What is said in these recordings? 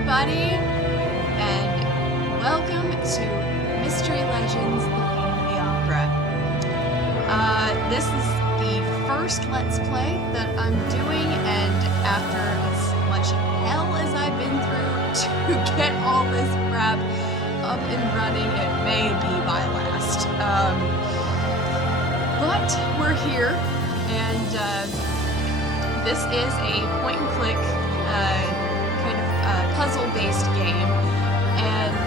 everybody, and welcome to Mystery Legends: The Theme of the Opera. This is the first Let's Play that I'm doing, and after as much hell as I've been through to get all this crap up and running, it may be my last. But we're here, and this is a point-and-click kind of puzzle-based game, and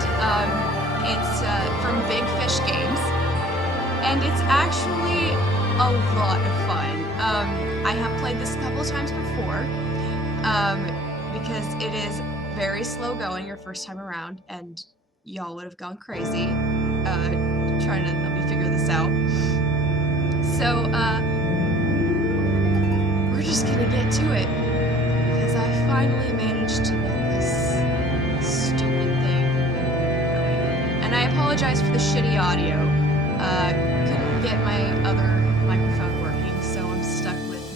it's from Big Fish Games, and it's actually a lot of fun. I have played this a couple of times before, because it is very slow going your first time around, and y'all would have gone crazy trying to help me figure this out. So, we're just gonna get to it, because I finally managed to get this stupid thing going. And I apologize for the shitty audio. Couldn't get my other microphone working, so I'm stuck with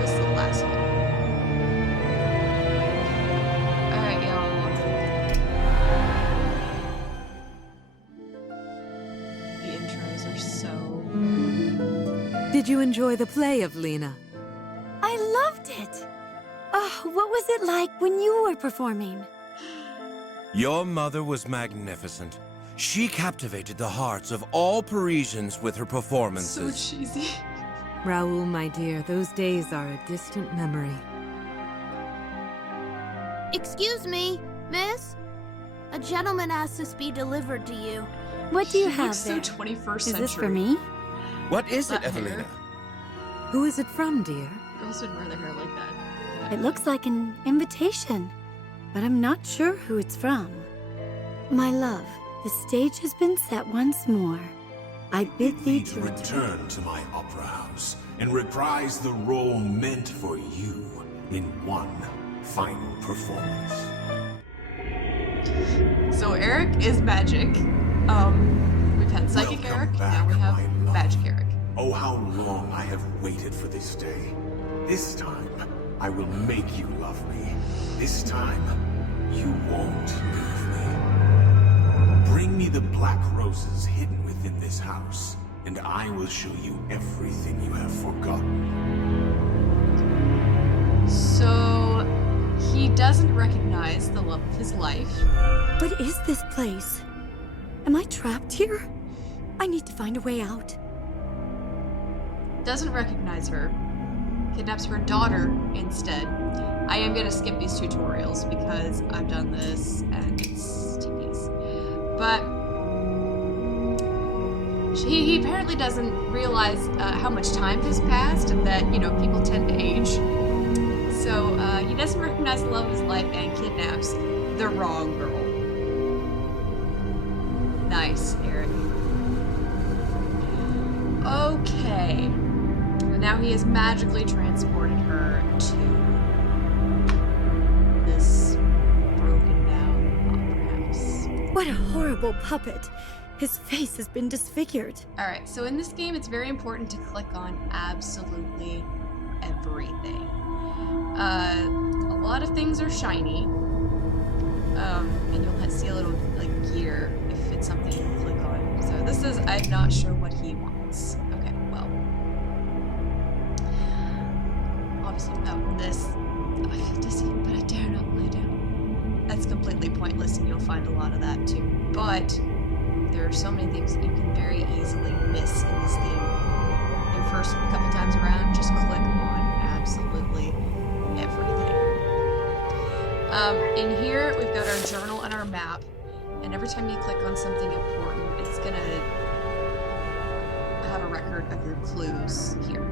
this little asshole. Alright, y'all. The intros are so... Did you enjoy the play of Lena? I loved it! Oh, what was it like when you were performing? Your mother was magnificent. She captivated the hearts of all Parisians with her performances. So cheesy. Raoul, my dear, those days are a distant memory. Excuse me, miss? A gentleman asked this be delivered to you. What do you He have looks there? so 21st Is century. this for me? What is it, That hair. Evelina? Who is it from, dear? Girls would wear their hair like that. It looks like an invitation, but I'm not sure who it's from. My love, the stage has been set once more. I bid thee Need to to return to my opera house and reprise the role meant for you in one final performance. So Eric is magic. We've had Psychic Welcome Eric, back, now we have my love. Magic Eric. Oh, how long I have waited for this day. This time, I will make you love me. This time, you won't leave me. Bring me the black roses hidden within this house, and I will show you everything you have forgotten. So he doesn't recognize the love of his life. What is this place? Am I trapped here? I need to find a way out. Doesn't recognize her. Kidnaps her daughter instead. I am gonna skip these tutorials because I've done this and it's tedious. But he apparently doesn't realize how much time has passed and that, you know, people tend to age. So he doesn't recognize the love of his life and kidnaps the wrong girl. Nice, Eric. Okay. Now he has magically transported her to this broken down opera house. What a horrible puppet. His face has been disfigured. Alright, so in this game it's very important to click on absolutely everything. A lot of things are shiny. And you'll see a little like gear if it's something you click on. So this is, I'm not sure what he wants. Okay, well. Obviously, no, this. I feel dizzy, but I dare not lie down. That's completely pointless, and you'll find a lot of that too. But there are so many things that you can very easily miss in this game. Your first couple times around, just click on absolutely everything. In here, we've got our journal and our map, and every time you click on something important, it's gonna have a record of your clues here.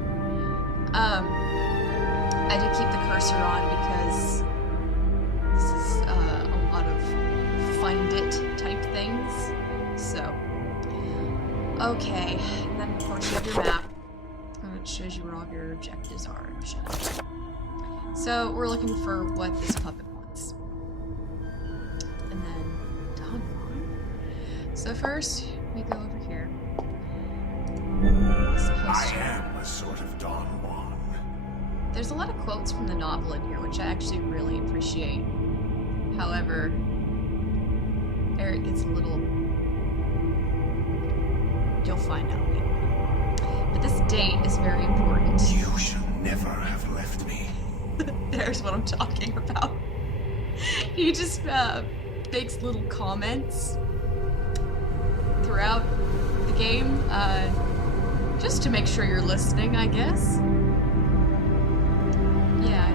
I did keep the cursor on because this is a lot of find it type things. So, okay, and then of course you have your map, and it shows you where all your objectives are and shit. So we're looking for what this puppet wants, and then Don Juan. So first we go over here. This I poster. am a sort of Don Juan. There's a lot of quotes from the novel in here, which I actually really appreciate. However, ERIK gets a little... You'll find out later. But this date is very important. You should never have left me. There's what I'm talking about. He just makes little comments throughout the game, just to make sure you're listening, I guess. Yeah,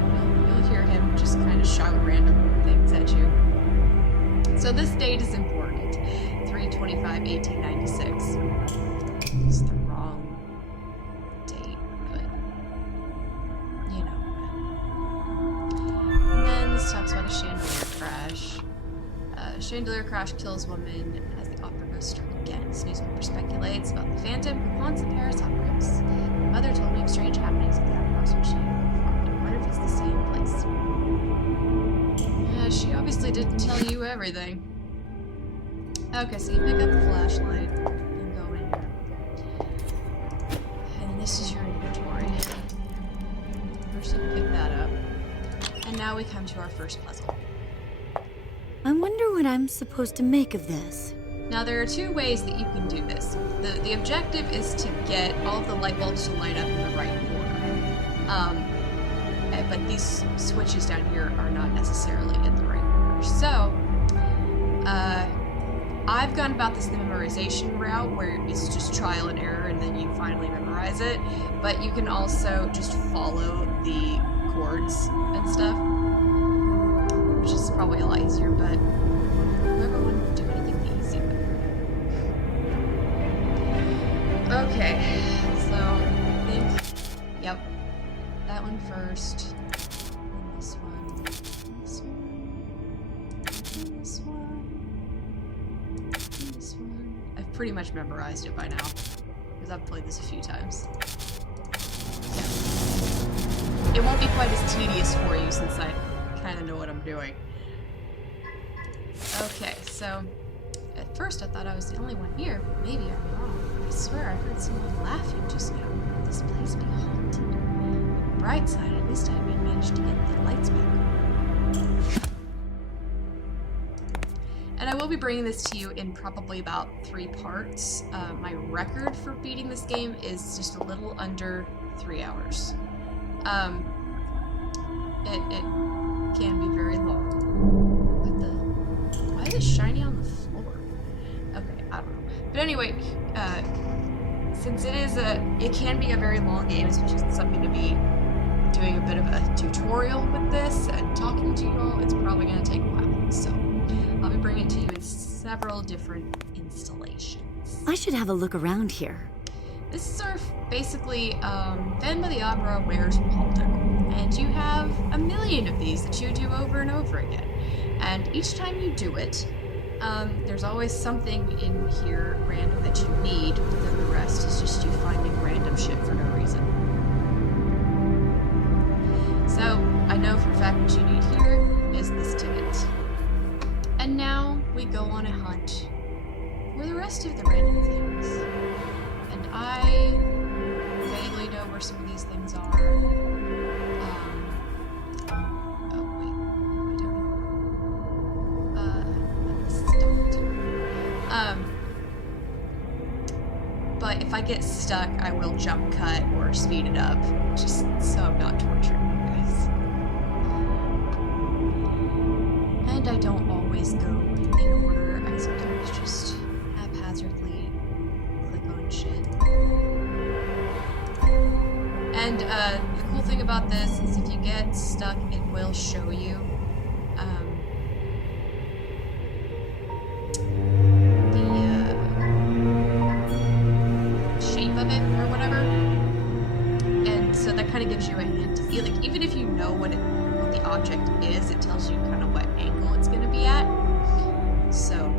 you'll hear him just kind of shout random things at you. So this date is important. 3/25/1896. It's the wrong date, but you know. And then this talks about a chandelier crash. Chandelier crash kills woman as the opera goes struck again. This newspaper speculates about the phantom who haunts the Paris opera house. My mother told me of strange happenings at the opera house when she performed. I wonder if it's the same place. She obviously didn't tell you everything. Okay, so you pick up the flashlight and go in here. And this is your inventory. First you pick that up. And now we come to our first puzzle. I wonder what I'm supposed to make of this. Now there are two ways that you can do this. The objective is to get all of the light bulbs to light up in the right order. But these switches down here are not necessarily in the right order. So, I've gone about this the memorization route, where it's just trial and error and then you finally memorize it. But you can also just follow the chords and stuff, which is probably a lot easier, but whoever wouldn't do anything the easy way. Okay, so I think, yep, that one first, and this one, this one, this one, and this one. I've pretty much memorized it by now, because I've played this a few times. Yeah. It won't be quite as tedious for you since I kind of know what I'm doing. Okay, so at first I thought I was the only one here, but maybe I'm wrong. I swear I heard someone laughing just now. Could this place be haunted? On the bright side, at least I managed to get the lights back on. And I will be bringing this to you in probably about 3 parts. My record for beating this game is just a little under 3 hours. It can be very long. Why is it shiny on the floor? Okay, I don't know. But anyway, since it can be a very long game, especially since I'm going to be doing a bit of a tutorial with this and talking to you all, it's probably going to take a while. So I'll be bringing it to you in several different installations. I should have a look around here. This is our basically Phantom of the Opera wears wall-deck. And you have a million of these that you do over and over again. And each time you do it, there's always something in here random that you need, but then the rest is just you finding random shit for no reason. So, I know for a fact what you need here is this ticket. And now we go on a hunt for the rest of the random things. And I vaguely know where some of these things are. But if I get stuck, I will jump cut or speed it up, just so I'm not torturing you guys. And I don't always go in order, I sometimes just haphazardly click on shit. And the cool thing about this is if you get stuck, it will show you kind of gives you a hint. Like, even if you know what the object is, it tells you kind of what angle it's going to be at. So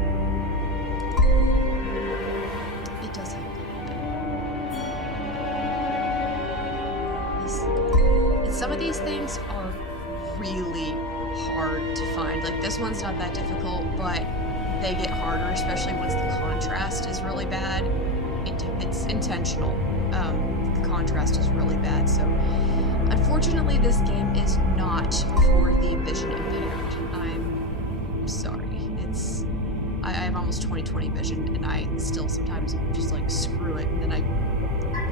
it does help a little bit. Some of these things are really hard to find. Like, this one's not that difficult, but they get harder, especially once the contrast is really bad. It's intentional. The contrast is really bad, so unfortunately this game is not for the vision impaired. I'm sorry. I have almost 20/20 vision, and I still sometimes just like screw it, and then I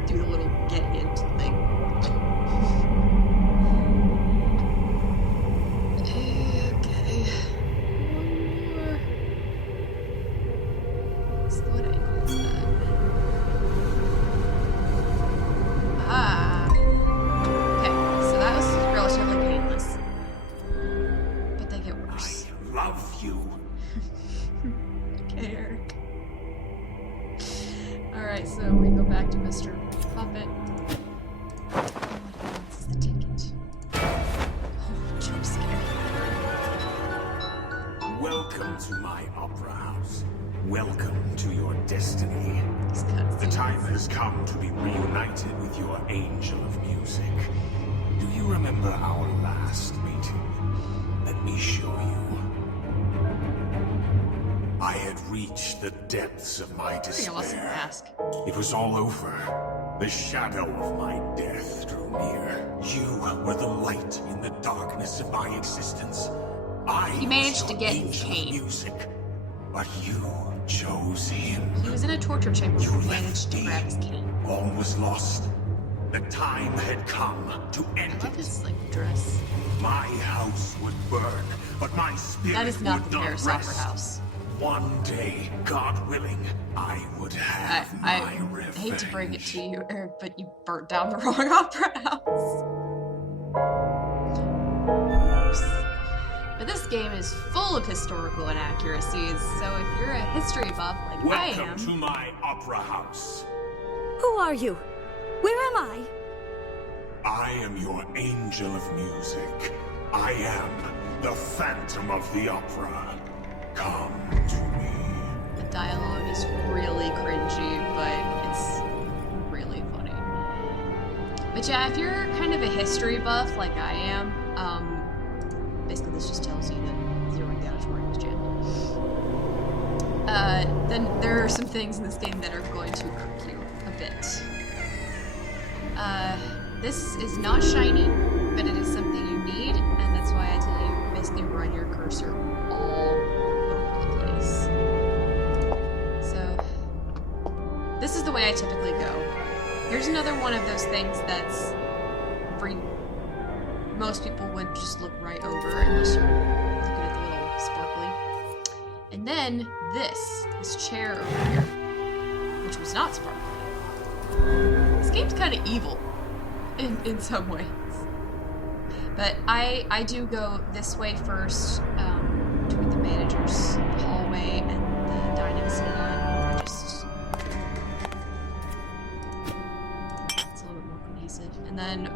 do the little get hint thing. Okay. One more. What angle is that? Ah. Okay, so that was relatively painless. But they get worse. I love you. Okay, Eric. Alright, so we go back to Mr. Puppet. Oh, what else is the ticket? Oh, jump scare. Welcome to my opera house. Welcome to your destiny. These cutscenes. The time has come to be reunited with your angel of music. Do you remember our last meeting? Let me show you. I had reached the depths of my Pretty awesome despair. mask. It was all over. The shadow of my death drew near. You were the light in the darkness of my existence. He managed was to your get his angel of cane. music, but you chose him. He was in a torture chamber You and left managed to me. grab his cane. All was lost. The time had come to end I love it. this like dress. My house would burn, but my spirit That is not would the not Paris rest. Opera House. One day, God willing, I would have I my revenge. hate to break it to you, Eric, but you burnt down the wrong opera house. But this game is full of historical inaccuracies, so if you're a history buff like I Welcome am, to my opera house. Who are you? Where am I? I am your angel of music. I am the Phantom of the Opera. Come to me. the dialogue is really cringy, but it's really funny. But yeah, if you're kind of a history buff like I am, basically this just tells you that zeroing the auditorium is jammed. Then there are some things in this game that are going to irk you a bit. This is not shiny, but it is something you need, and that's why I tell you basically run your cursor all over the place. So, this is the way I typically go. Here's another one of those things that's most people would just look right over unless you're looking at the little sparkly. And then this chair over here, which was not sparkly. This game's kind of evil in some ways. But I do go this way first, between the manager's hallway and the dining salon. It's a little bit more cohesive. And then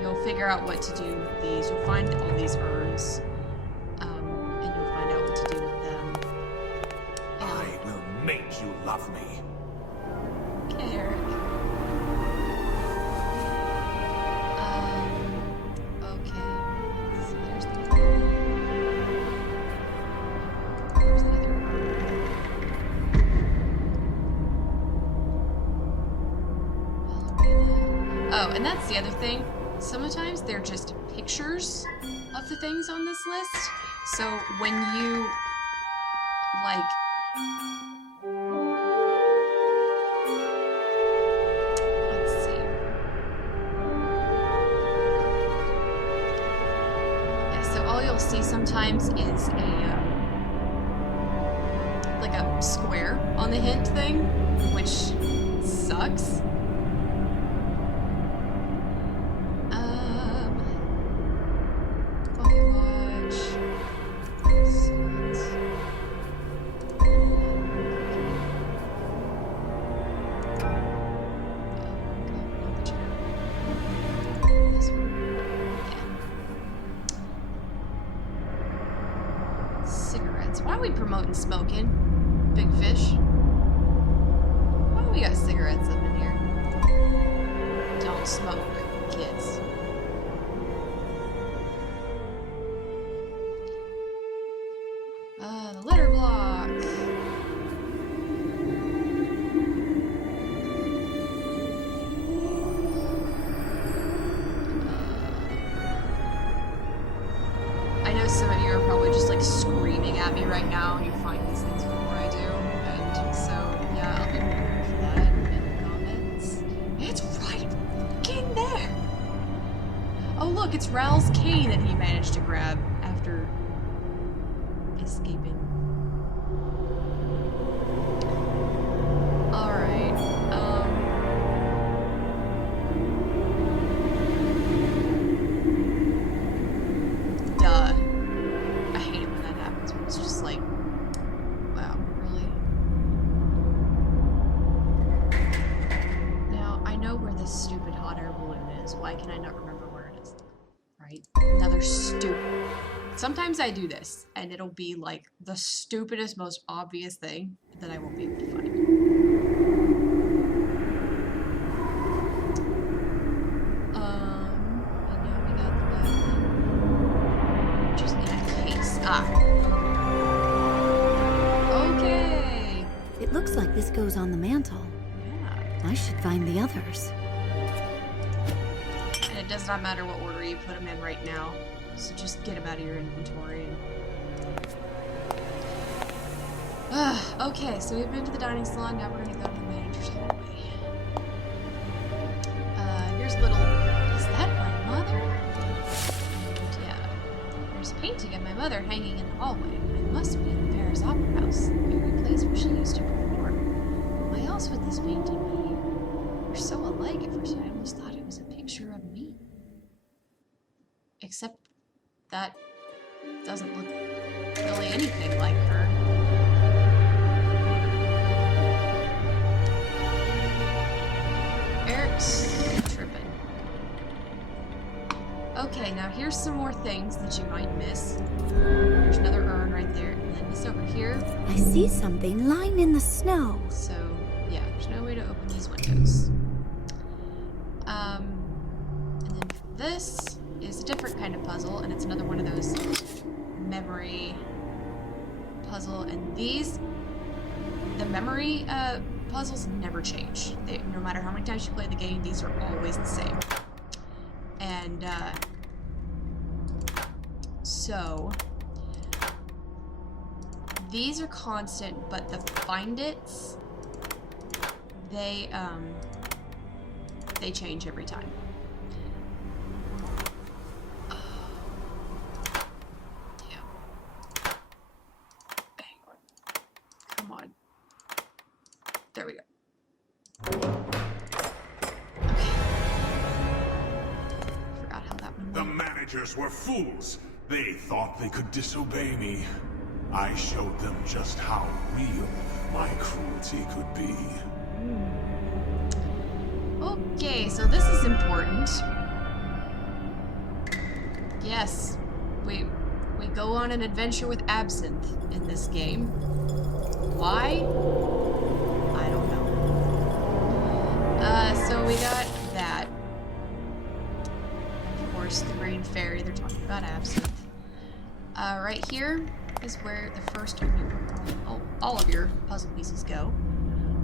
you'll figure out what to do with these. You'll find all these urns, and you'll find out what to do with them. I will make you love me. Okay, Eric. Okay. So there's the there's the other ballerina. Oh, and that's the other thing. Sometimes they're just pictures of the things on this list. So when you like let's see. Yeah, so all you'll see sometimes is a like a square on the hint thing, which sucks. Pocket watch. Slots. Cigarettes. Why are we promoting smoking? Big fish. Why do we got cigarettes up in here? Don't smoke, kids. The letter block. I know some of you are probably just like screaming at me right now. You find these things before I do, and so yeah, I'll be prepared for that in the comments. It's right fucking there. Oh look, it's Ral's cane that he managed to grab after escaping. All right. Duh. I hate it when that happens. When it's just like, wow, really? Now, I know where this stupid hot air balloon is. Why can I not remember where it is? Right? Another stupid. Sometimes I do this, and it'll be like the stupidest, most obvious thing that I won't be able to find. And now we got that one. Just need a case. Ah. Okay. It looks like this goes on the mantle. Yeah. I should find the others. And it does not matter what order you put them in right now. So just get them out of your inventory. Okay, so we've been to the dining salon. Now we're gonna go to the manager's hallway. Here's a little. Is that my mother? And yeah, there's a painting of my mother hanging in the hallway. I must be in the Paris Opera House, the very place where she used to perform. Why else would this painting be here? We're so alike at first. I almost thought it was a picture of me. Except that doesn't look really anything like her. Eric's tripping. Okay, now here's some more things that you might miss. There's another urn right there, and then this over here. I see something lying in the snow. So, yeah, there's no way to open these windows. And then this is a different kind of puzzle, and it's another one of those memory puzzle, and these, the memory puzzles never change. No matter how many times you play the game, these are always the same. And so these are constant, but the find it's they change every time. There we go. Okay. Forgot how that one The went. managers were fools. They thought they could disobey me. I showed them just how real my cruelty could be. Okay, so this is important. Yes, we go on an adventure with absinthe in this game. Why? I don't know. So we got that. Of course, the Green Fairy, they're talking about absinthe. Right here is where the first of your, all of your puzzle pieces go.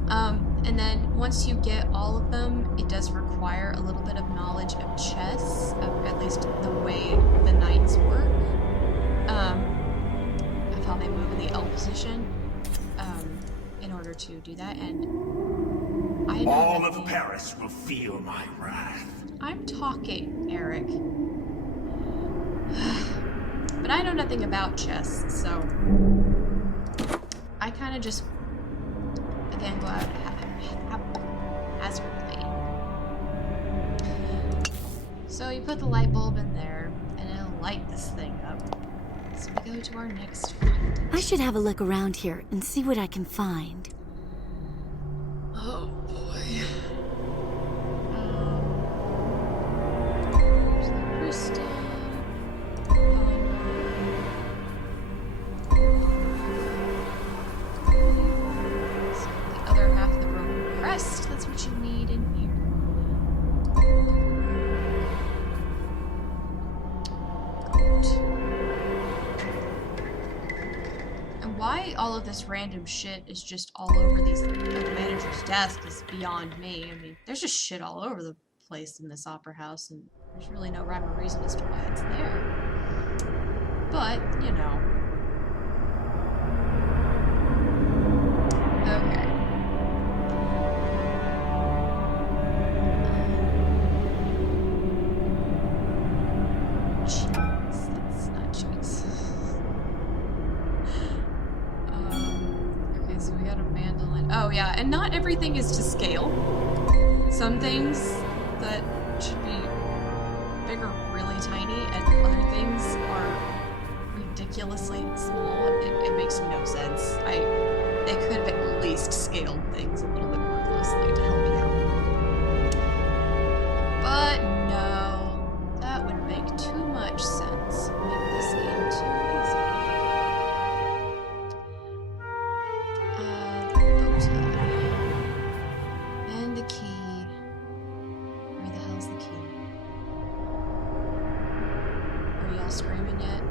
And then once you get all of them, it does require a little bit of knowledge of chess, at least the way the knights work, of how they move in the L position, in order to do that. And I know All of Paris will feel my wrath. I'm talking, Eric. But I know nothing about chess, so I kind of just, again, go out haphazardly. So you put the light bulb in there, and it'll light this thing up. So we go to our next find. I should have a look around here and see what I can find. Oh boy. There's the crystal. The other half of the broken crest. That's what you need in here. And why all of this random shit is just all over the manager's desk is beyond me. I mean, there's just shit all over the place in this opera house, and there's really no rhyme or reason as to why it's there. but, you know. Okay. Cheese. That's not cheese. Okay, so we got a mandolin. Oh, yeah, and not everything is to scale. Some things that should be big are really tiny, and other things are ridiculously small. It makes no sense. They could have at least scaled things a little bit more closely to help me out. But no, that would make too much sense. Make this game too easy. The bow tie. And the key. Where the hell's the key? Are y'all screaming yet?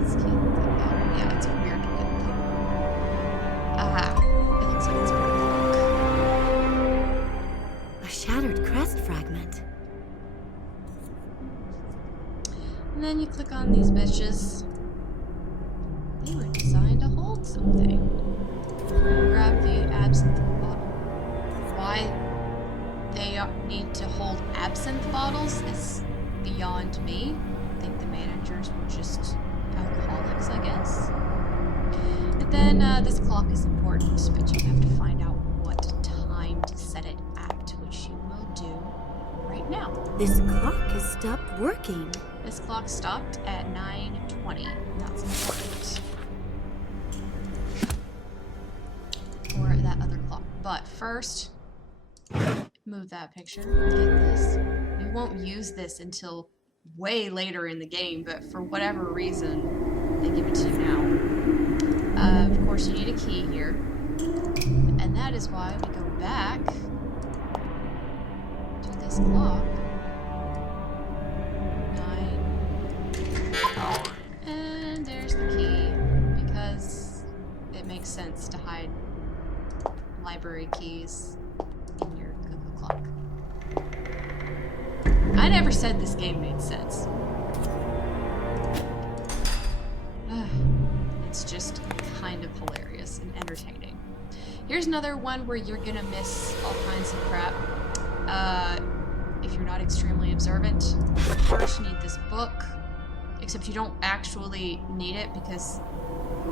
This key, yeah, it's a weird looking thing. Aha, it looks like it's a clock. A shattered crest fragment. And then you click on these bitches. They were designed to hold something. Grab the absinthe bottle. Why they need to hold absinthe bottles is beyond me. I think the managers were just alcoholics, I guess. And then this clock is important, but you have to find out what time to set it at, which you will do right now. This clock has stopped working. This clock stopped at 9:20. That's important. Or that other clock. But first, move that picture. Get this. We won't use this until way later in the game, but for whatever reason, they give it to you now. Of course, you need a key here. And that is why we go back to this clock. 9. And there's the key, because it makes sense to hide library keys in your cuckoo clock. I never said this game made sense. It's just kind of hilarious and entertaining. Here's another one where you're gonna miss all kinds of crap. If you're not extremely observant. First, you need this book. Except you don't actually need it because...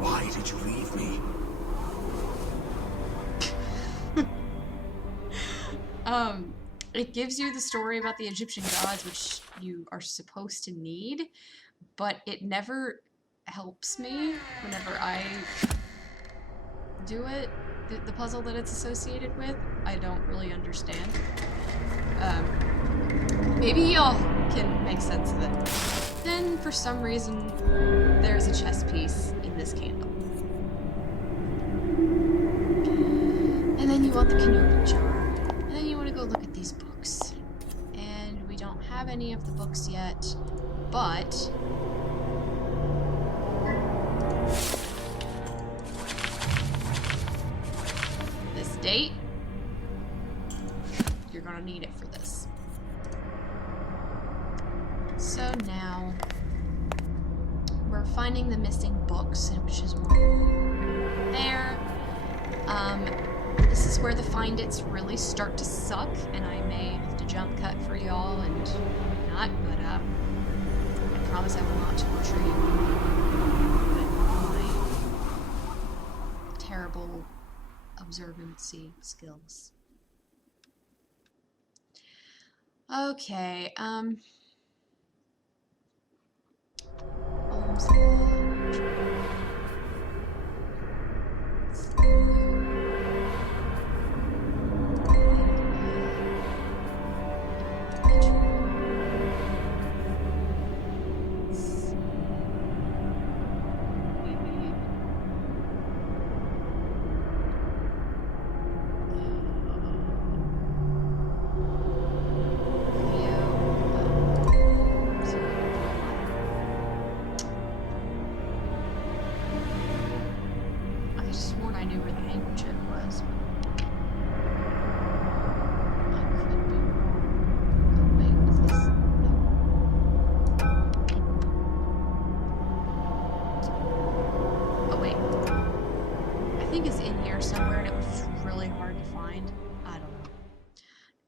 Why did you leave me? It gives you the story about the Egyptian gods, which you are supposed to need, but it never helps me whenever I do it. The puzzle that it's associated with, I don't really understand. Maybe y'all can make sense of it. Then, for some reason, there's a chess piece in this candle. And then you want the canoe jar. And then you want to go look at these books. And we don't have any of the books yet, but... this date, you're gonna need it for this. So now, we're finding the missing books, which is one there. This is where the find it's really start to suck, and I may have to jump cut for y'all and not, but I promise I will not torture you with my terrible observancy skills. Okay, Ohm's law.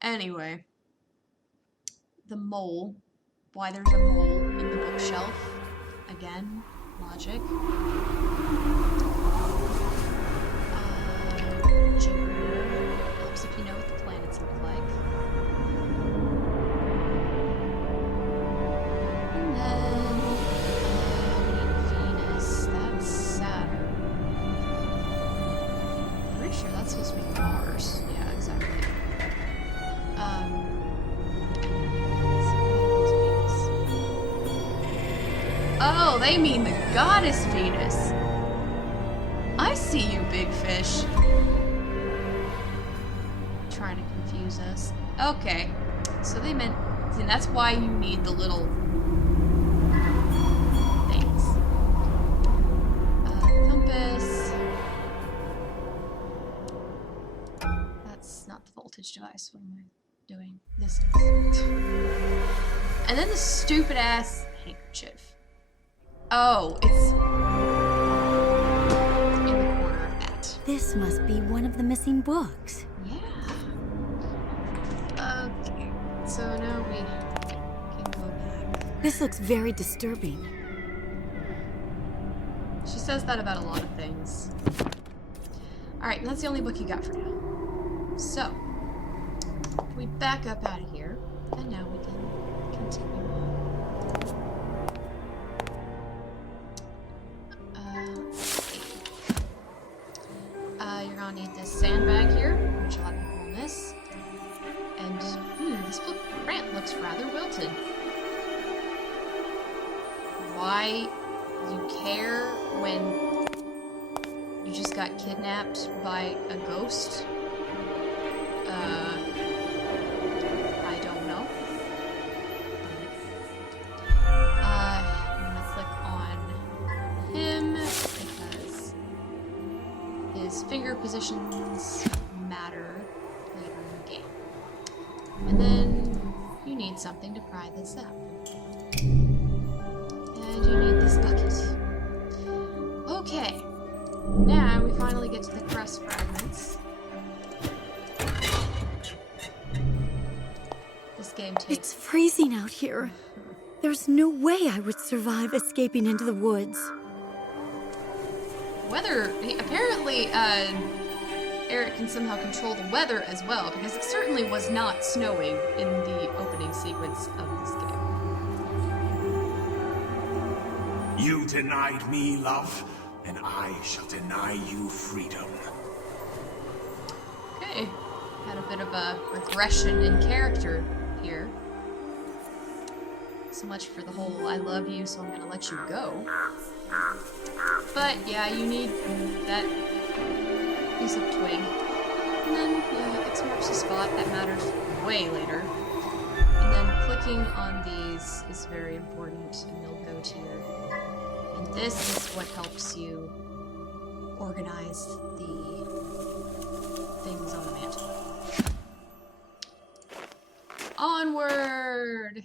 Anyway. The mole. Why there's a mole in the bookshelf. Again, logic. Jupiter. Helps if you know what the planets look like. And then, we need Venus. That's Saturn. I'm pretty sure that's supposed to be Mars. Yeah, exactly. Oh, they mean the goddess Venus. I see you, big fish. Trying to confuse us. Okay, so they meant, and that's why you need the little things. Compass. That's not the voltage device. What am I doing? This is. And then the stupid ass handkerchief. Oh, it's in the corner of that. This must be one of the missing books. Yeah. Okay. So now we can go back. This looks very disturbing. She says that about a lot of things. Alright, and that's the only book you got for now. So, we back up out of here, and now we can continue on. You're gonna need this sandbag here, which a lot of people will miss. And, this book print looks rather wilted. Why you care when you just got kidnapped by a ghost? I don't know. I'm gonna click on him because his finger positions matter later in the game. And then you need something to pry this up. And you need this bucket. Okay. Now we finally get to the crust fragments. This game takes... It's freezing out here. There's no way I would survive escaping into the woods. Weather... Apparently, Eric can somehow control the weather as well, because it certainly was not snowing in the opening sequence of this game. You denied me love, and I shall deny you freedom. Okay. Had a bit of a regression in character here. So much for the whole I love you, so I'm gonna let you go. But yeah, you need that piece of twig. And then, yeah, X marks the spot. That matters way later. And then clicking on these is very important, and they'll go to your... And this is what helps you organize the things on the mantle. Onward!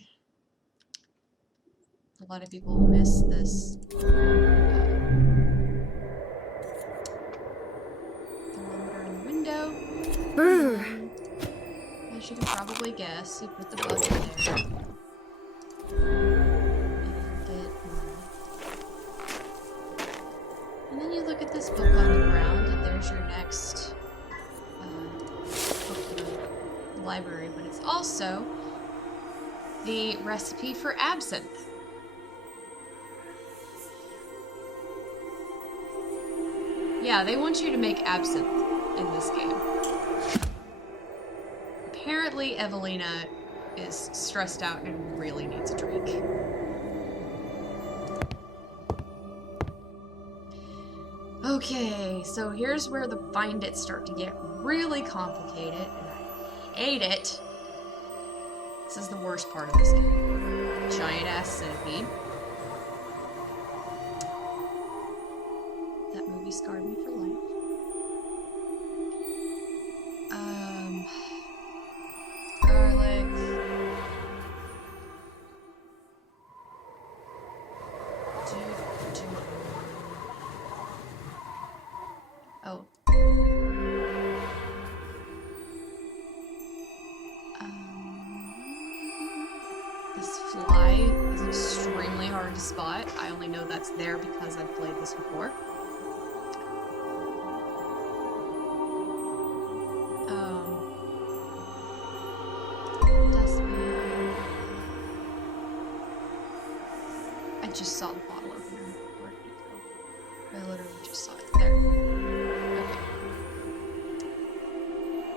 A lot of people miss this. Thermometer in the window. Brr. As you can probably guess, you put the bucket there. And then you look at this book on the ground, and there's your next book in the library, but it's also the recipe for absinthe. Yeah, they want you to make absinthe in this game. Apparently, Evelina is stressed out and really needs a drink. Okay, so here's where the bind it start to get really complicated, and I hate it. This is the worst part of this game. Giant ass centipede. That movie scarred me for life. Garlic. Oh. This fly is extremely hard to spot. I only know that's there because I've played this before. Dustpan. I just saw the bottle opener. Where did it go? I literally just saw it there.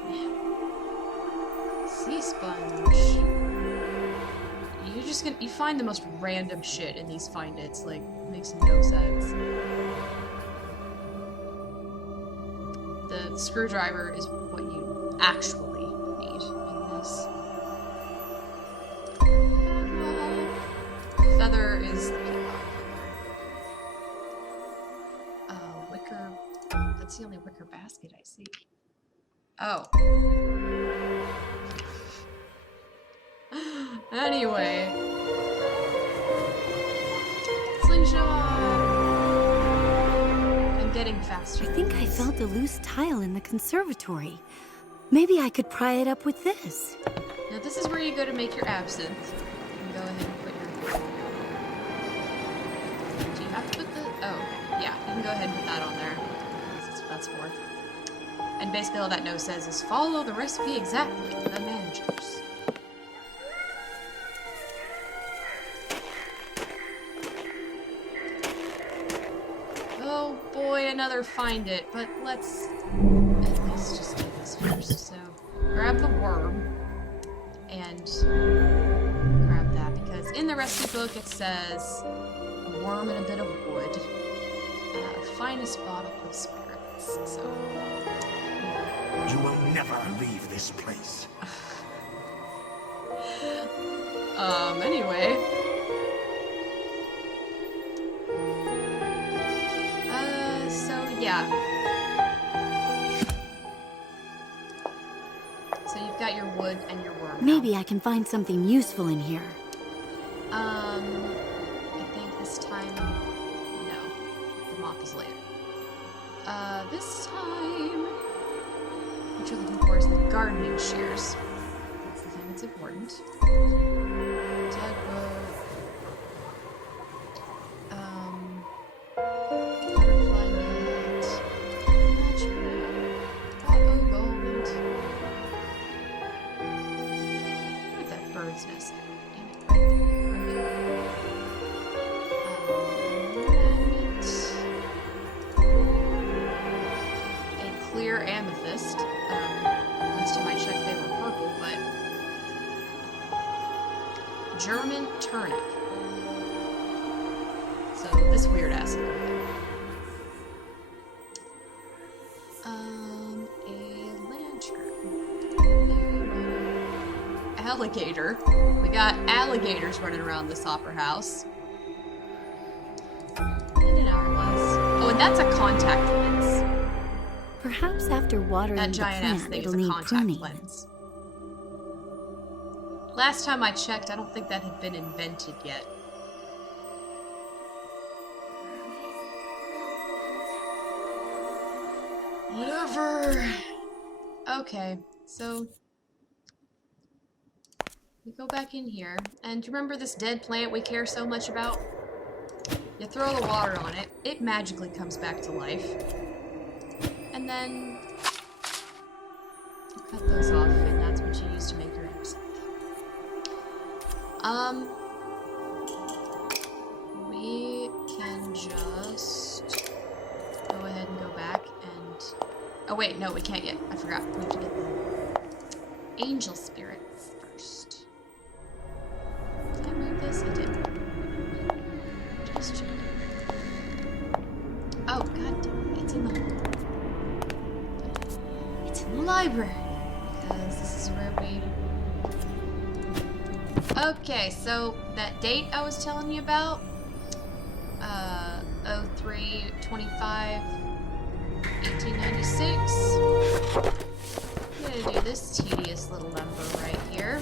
Okay. Sea sponge. You're just gonna you find the most random shit in these find it's, like, makes no sense. The screwdriver is what you actually need in this. Feather is the peacock feather. Wicker. That's the only wicker basket I see. Oh. Anyway. Slingshot! I'm getting faster. I think I felt a loose tile in the conservatory. Maybe I could pry it up with this. Now this is where you go to make your absinthe. You can go ahead and put your... Do you have to put the... Oh, okay. Yeah, you can go ahead and put that on there. That's what that's for. And basically all that note says is follow the recipe exactly. The managers. Oh boy, another find it. But let's at least just do this first. So grab the worm and grab that because in the recipe book it says a worm and a bit of wood. Finest bottle of spirits. So You will never leave this place. Anyway. So yeah. So you've got your wood and your worm. Maybe I can find something useful in here. I think this time, no. The mop is later. This time, what you're looking for is the gardening shears. That's the thing that's important. Tugboat. Butterfly net. Matchbook. Uh-oh, gold. Where'd that bird's nest? Damn it. Right there. A clear amethyst. Last time I checked, they were purple, but German turnip. So this weird ass looking thing. A lantern. Alligator. We got alligators running around this opera house. And an hourglass. Oh, and that's a contact lens. Perhaps after watering That the giant ass plant, thing is it'll a need contact pruning. lens. Last time I checked, I don't think that had been invented yet. Whatever. Okay, so we go back in here, and do you remember this dead plant we care so much about? You throw the water on it, it magically comes back to life. And then you cut those off, and that's what you use to make your absinthe. We can just go ahead and go back and... Oh wait, no, we can't yet. I forgot. We have to get the angel spirits first. Did I move this? I did. Just check. Oh, god damn it. It's in the... It's in the library. Because this is where we... Okay, so that date I was telling you about, 03/25/1896. I'm gonna do this tedious little number right here.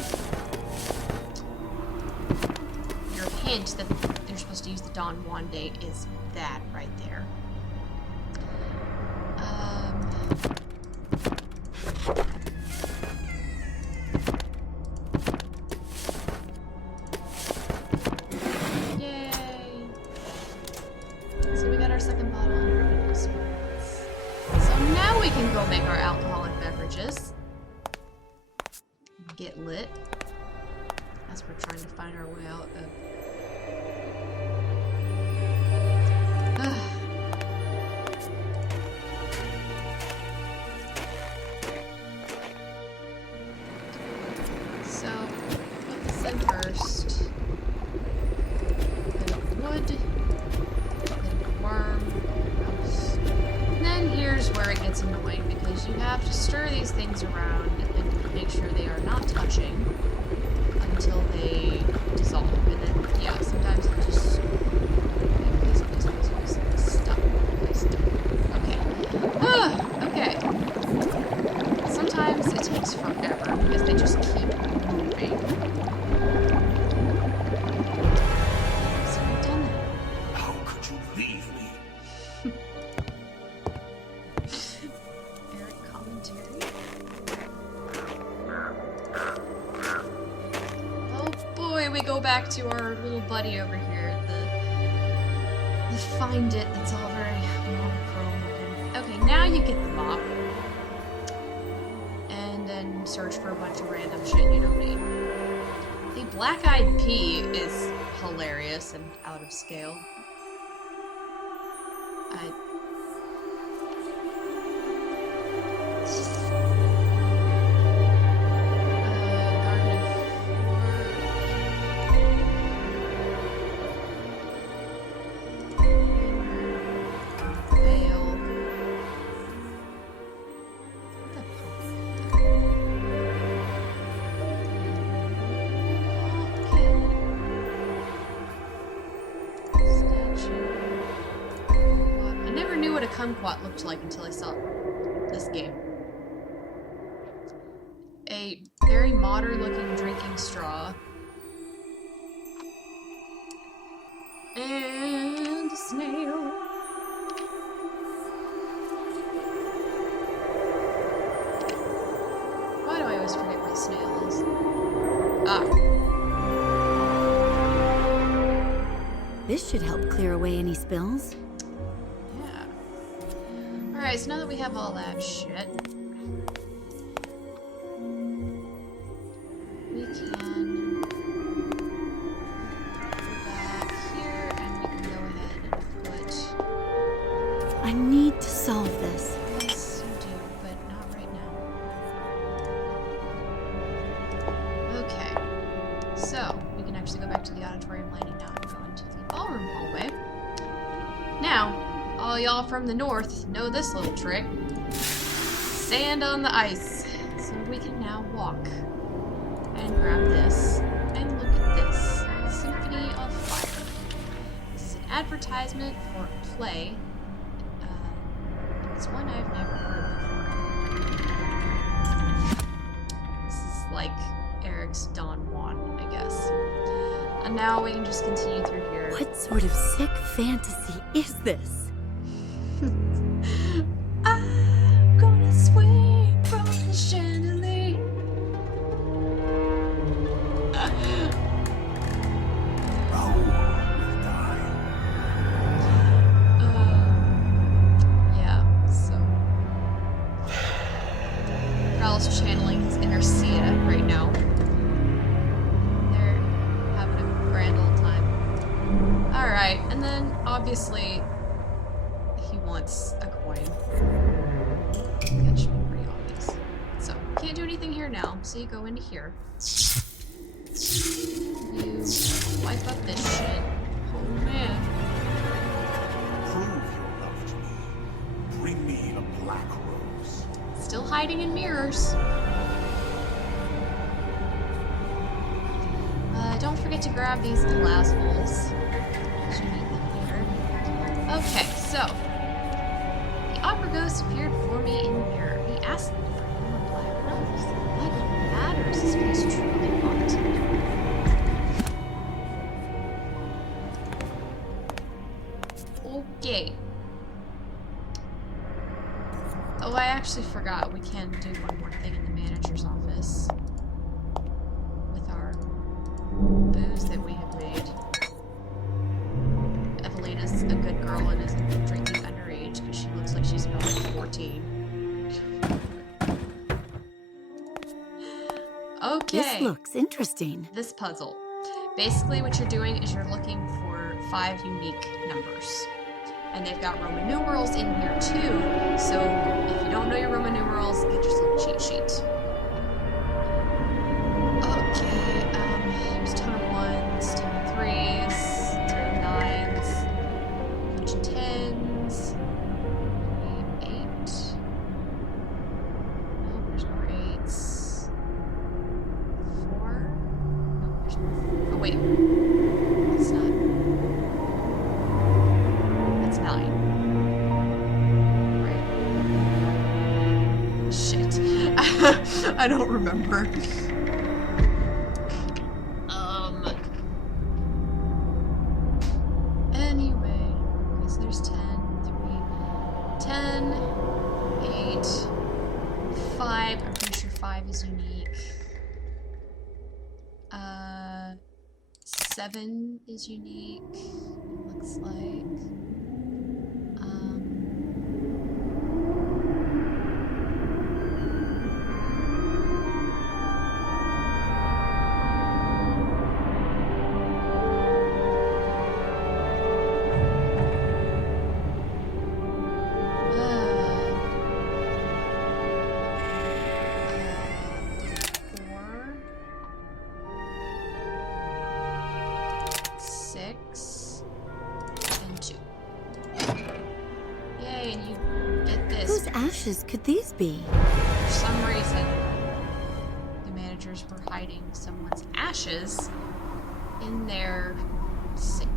Your hint that you're supposed to use the Don Juan date is that right there. second bottle and spirits. So now we can go make our alcoholic beverages. Get lit. As we're trying to find our way out of... So, put this in first. Bit of wood. Bit of worm. And then here's where it gets annoying, because you have to stir these things around and make sure they are not touching until they dissolve. And then, yeah, sometimes it just... Stop. Okay. Okay. Sometimes it takes forever because they just keep moving. So we've done that. How could you leave me? ERIK commentary. Oh boy, we go back to our little buddy over here. The find it that's all very monochrome looking. Okay, now you get the mop. And then search for a bunch of random shit you don't need. The black-eyed pea is hilarious and out of scale. Kumquat looked like until I saw this game. A very modern looking drinking straw. And a snail. Why do I always forget where the snail is? Ah. This should help clear away any spills. Alright, so now that we have all that shit, we can go back here and we can go ahead and put... I need to solve this. Yes, you do, but not right now. Okay, so we can actually go back to the auditorium landing now and go into the ballroom hallway. Now, all y'all from the north know this little trick. Sand on the ice. So we can now walk. And grab this. And look at this. Symphony of Fire. This is an advertisement for a play. It's one I've never heard before. This is like Eric's Don Juan, I guess. And now we can just continue through here. What sort of sick fantasy is this? I'm gonna swing from the chandelier. Raoul will die. Yeah, so Raoul's channeling his inner Sia right now. They're having a grand old time. Alright, and then obviously he wants a coin. That should be pretty obvious. So, can't do anything here now, so you go into here. You wipe up this shit. Oh man. Prove your love to me. Bring me a black rose. Still hiding in mirrors. Don't forget to grab these glass bowls. You need them later. Okay, so the opera ghost appeared before me in the mirror. He asked me to bring him a black rose. Like it matters his face truly wanted. Okay. Oh, I actually forgot. We can do one more thing in the manager's office with our booze that we have made. Evelina's a good girl and isn't drinking Okay. This looks interesting. This puzzle. Basically what you're doing is you're looking for 5 unique numbers. And they've got Roman numerals in here too, so if you don't know your Roman numerals, get yourself a cheat sheet. Okay, here's a ton of 1s, ton of 3s, ton of 9s, a bunch of 10s, 8. No, there's more 8s. 4? No, there's more. Oh, wait. It's not. It's 9. Right. Shit. I don't remember. Anyway, because there's 10, 10, 8, 5. I'm pretty sure 5 is unique. 7 is unique, looks like. Ashes could these be? For some reason, the managers were hiding someone's ashes in their safe.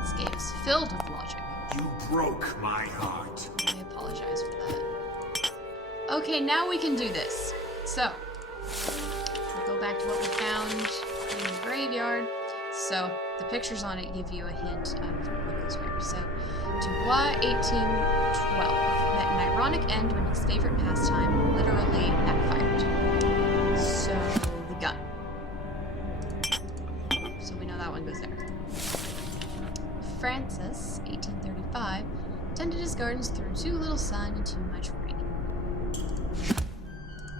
This game is filled with logic. You broke my heart. I apologize for that. Okay, now we can do this. So, we'll go back to what we found in the graveyard. So, the pictures on it give you a hint of what goes where. So, Dubois, 1812, met an ironic end when his favorite pastime literally backfired. So, the gun. So we know that one goes there. Francis, 1835, tended his gardens through too little sun and too much rain.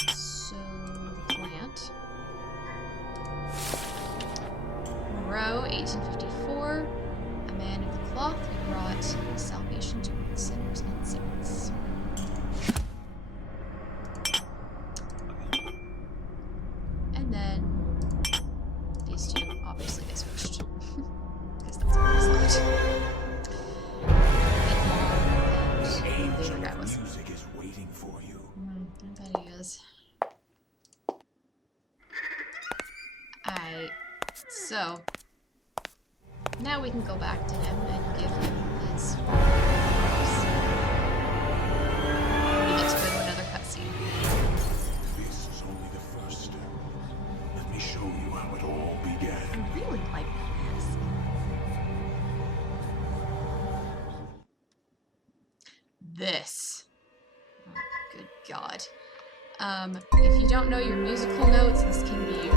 So, the plant. Moreau, 1854, a man of the cloth who brought salvation to both sinners and saints. And then these two, obviously they switched. Because that's what was left. And the other guy was. Music is waiting for you. I bet he is. So, now we can go back to him and give him his flowers. We get to go to another cutscene. This is only the first step. Let me show you how it all began. I really like that mask. This. Oh, good God. If you don't know your musical notes, this can be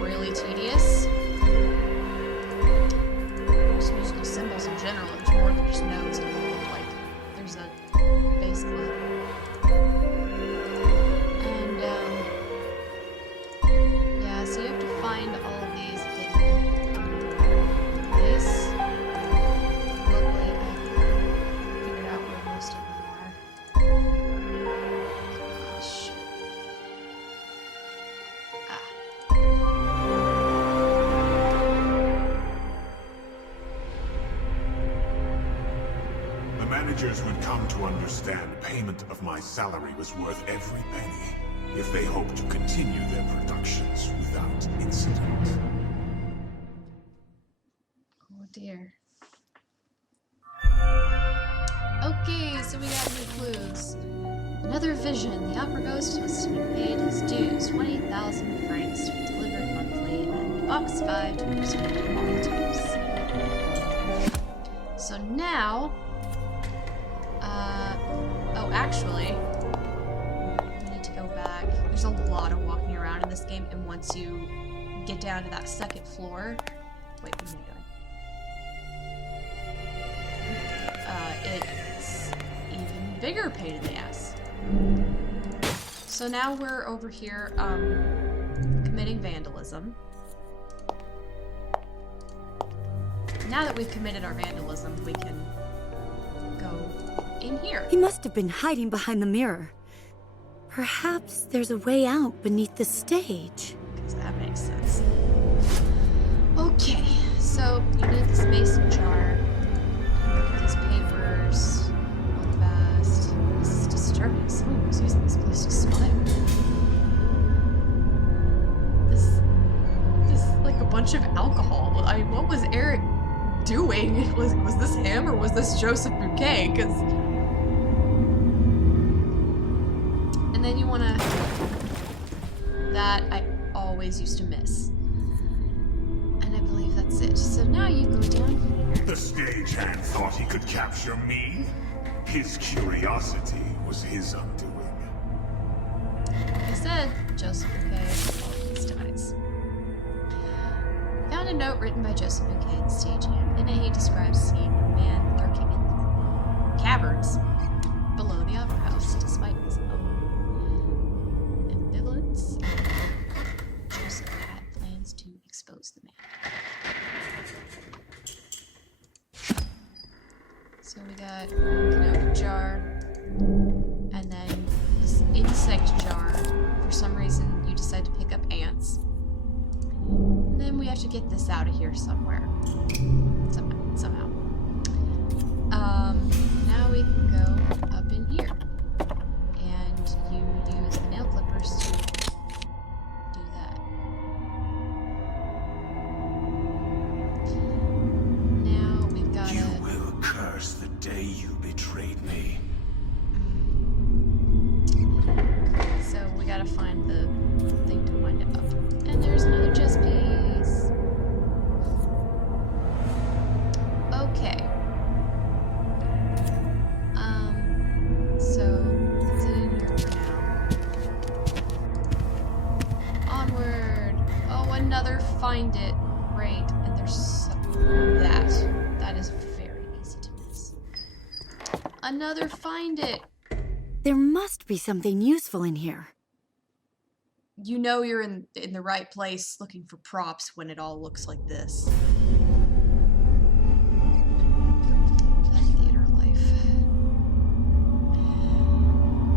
really tedious. Just musical symbols in general, there's more than just notes involved. Like, there's a bass clef. And, yeah, so you have to find all of these hidden. This, luckily, I figured out where most of them are. Oh, shit. Managers would come to understand payment of my salary was worth every penny if they hoped to continue their productions without incident. Oh dear. Okay, so we got new clues. Another vision. The opera ghost has been paid his dues, 20,000 francs to be delivered monthly, and box 5 to be distributed to volunteers. So now, oh, actually, we need to go back. There's a lot of walking around in this game, and once you get down to that second floor, wait, what am I doing? It's even bigger pain in the ass. So now we're over here, committing vandalism. Now that we've committed our vandalism, we can go in here. He must have been hiding behind the mirror. Perhaps there's a way out beneath the stage. Because that makes sense. Okay, so you need this mason jar. Look at these papers. Real fast. This is disturbing. Someone was using this place to spy. This is like a bunch of alcohol. I mean, what was ERIK doing? Was this him or was this Joseph Bouquet? Because. And then you want to. That I always used to miss. And I believe that's it. So now you go down here. The stagehand thought he could capture me? His curiosity was his undoing. Like I said, Joseph Bouquet always dies. Found a note written by Joseph Bouquet, the stagehand. In it, he describes seeing a man lurking in the caverns below the opera house, despite his own ambivalence. Joseph had plans to expose the man. So we got Canopic jar, and then this insect jar. For some reason, you decide to pick up ants. And then we have to get this out of here somewhere. Somehow. Now we can go up in here. And you use the nail clippers to do that. Now we've got You will curse the day you betrayed me. So we gotta find the thing to wind it up. And there's another chess piece. Okay. So that's it in here for now. Onward. Oh, another find it. Great. And there's that is very easy to miss. Another find it. There must be something useful in here. You know you're in the right place looking for props when it all looks like this. That theater life.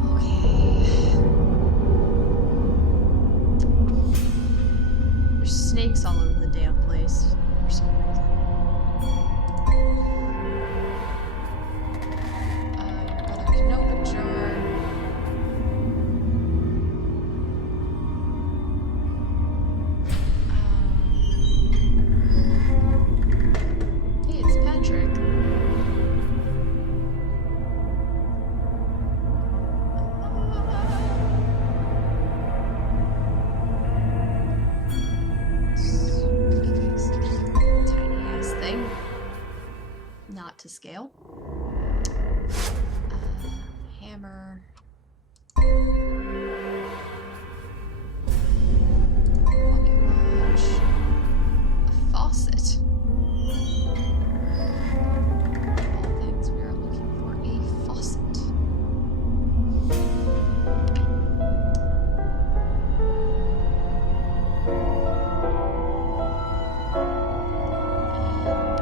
Okay. There's snakes all over the damn place for some reason. Your other Canopic jar. Hey, it's Patrick. Tiny ass thing. Not to scale. Hammer. Pocket watch. A faucet. All things we are looking for a faucet.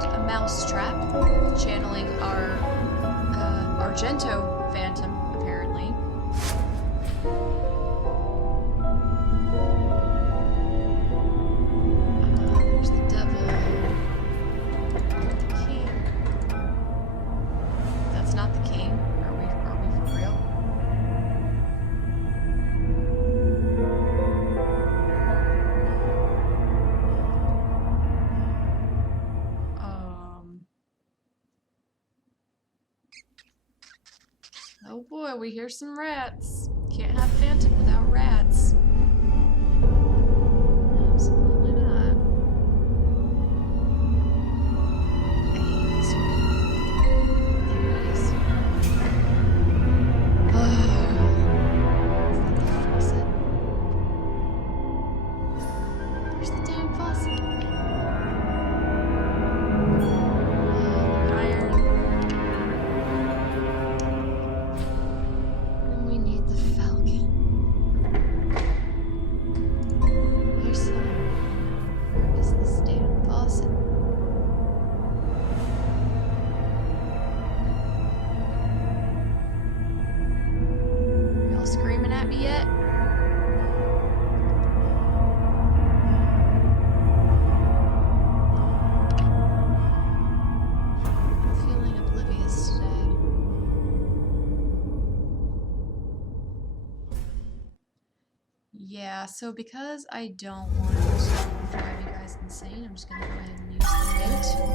And a mouse trap, channeling our Argento Phantom, apparently. There's the devil. The king. That's not the king. Are we for real? Oh boy, we hear some rats. Can't have Phantom without rats. Absolutely not. I hate this one. There it is. Faucet. Where's the damn faucet? Iron. And we need the falcon. so because I don't want to drive you guys insane, I'm just gonna go ahead and use the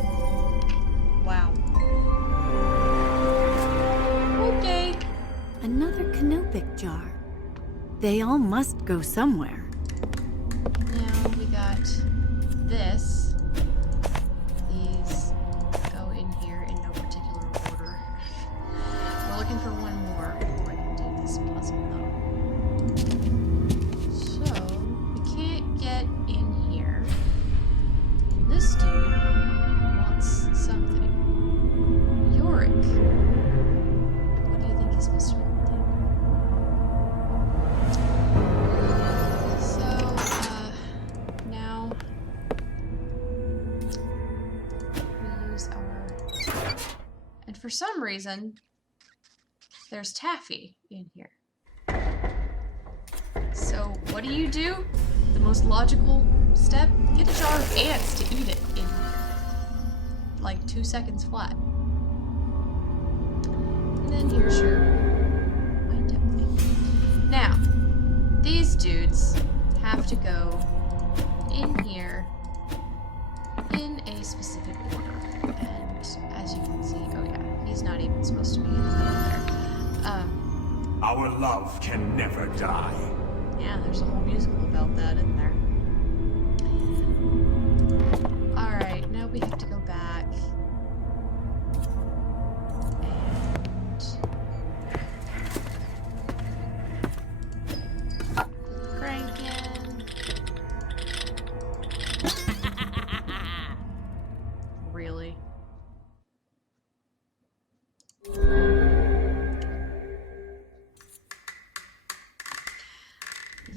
note. Wow. Okay. Another canopic jar. They all must go somewhere. Now we got this. These go in here in no particular order. We're looking for one more before I can do this puzzle though. So, we can't get in here. This dude wants something. ERIK. What do you think he's supposed to be holding? So, now we use our... And for some reason, there's taffy in here. So, what do? The most logical step? Get a jar of ants to eat it in like 2 seconds flat. And then here's your wind up thing. Now, these dudes have to go in here in a specific order. And as you can see, oh yeah, he's not even supposed to be in the middle there. Our love can never die. Yeah, there's a whole musical about that, isn't there? Alright, now we have to go back. And... crank in. Really?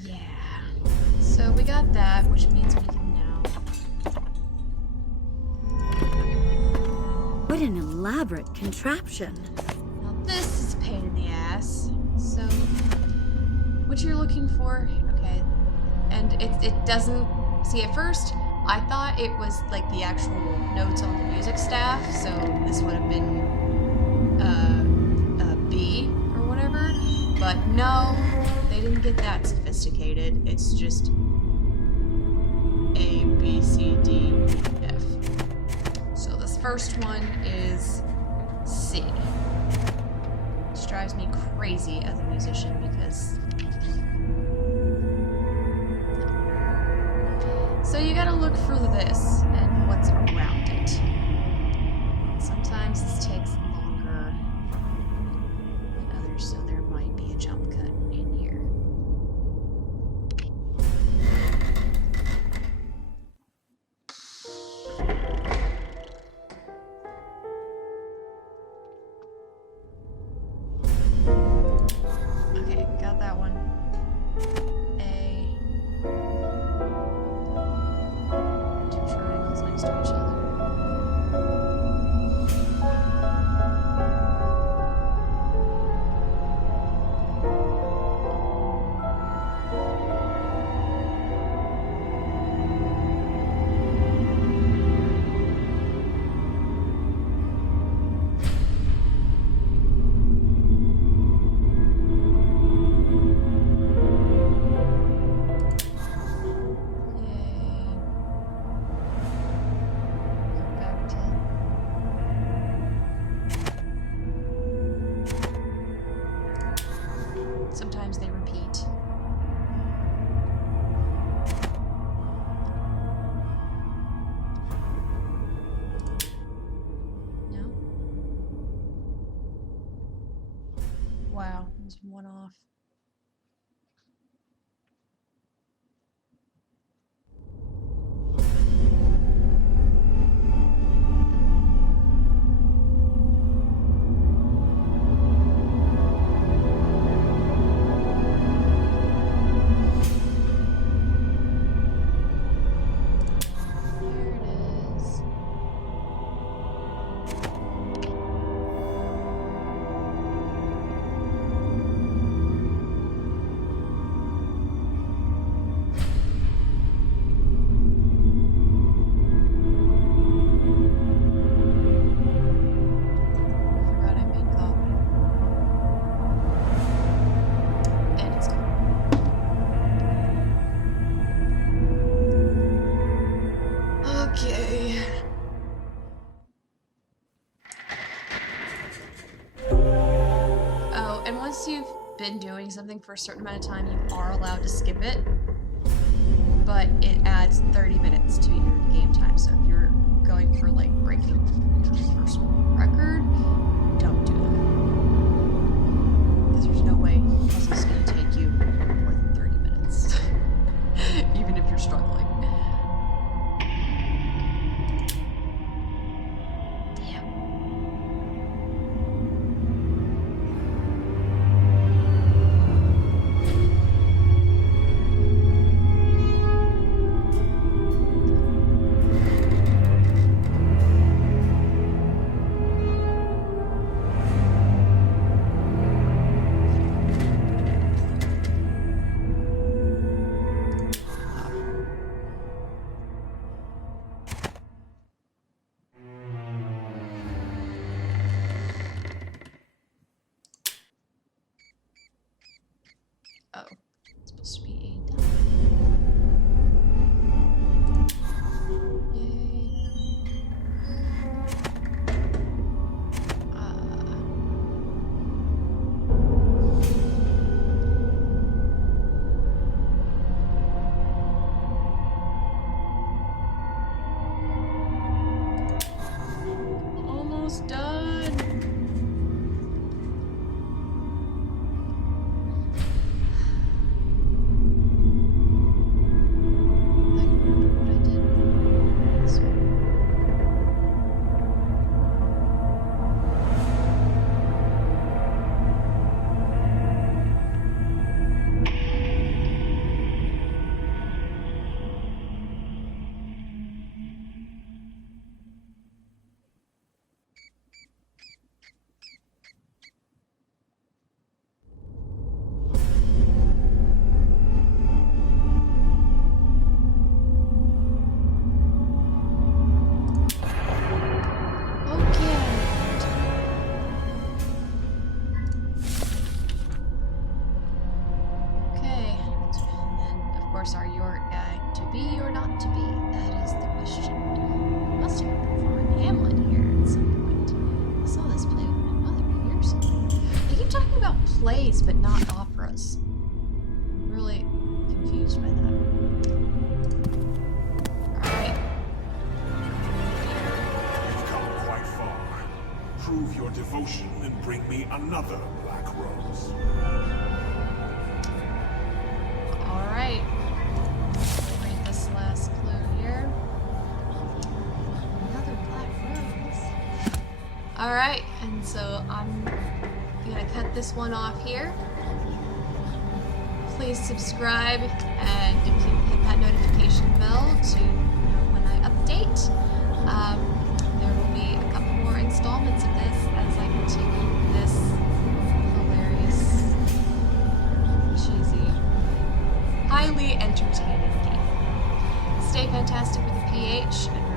Yeah. So we got that, which means we can now... What an elaborate contraption. Now this is a pain in the ass. So, what you're looking for, okay, and it doesn't... See, at first, I thought it was like the actual notes on the music staff, so this would have been B or whatever, but no, they didn't get that sophisticated. It's just A, B, C, D, F. So this first one is C. Which drives me crazy as a musician because... So you gotta look for this and what's around it. Sometimes this takes longer than others, so there might be a jump cut in here. Okay, got that one. A. Two triangles next to each other. Back to sometimes they repeat. No? Wow, there's one off. There it is. Okay. Oh, and once you've been doing something for a certain amount of time, you are allowed to skip it. But it adds 30 minutes to your game time. So if you're going for like breaking your personal record, don't do that. Because there's no way the puzzle's going to take you more than 30 minutes. Even if you're struggling. Yeah. Oh, it's supposed to be a Yay. Almost done. I can remember what I did. This one. Okay. And then, of course, are your guide to be or not to be? That is the question. Must have been for Hamlet here at some point. I saw this play with my mother years ago. They keep talking about plays, but not operas. I'm really confused by that. Alright. You've come quite far. Prove your devotion and bring me another black rose. Alright. Read this last clue here. Another black rose. Alright, and so I'm gonna cut this one off here. Please subscribe and you can hit that notification bell to know when I update. There will be a couple more installments of this as I continue this hilarious, cheesy, highly entertaining game. Stay fantastic with a PH and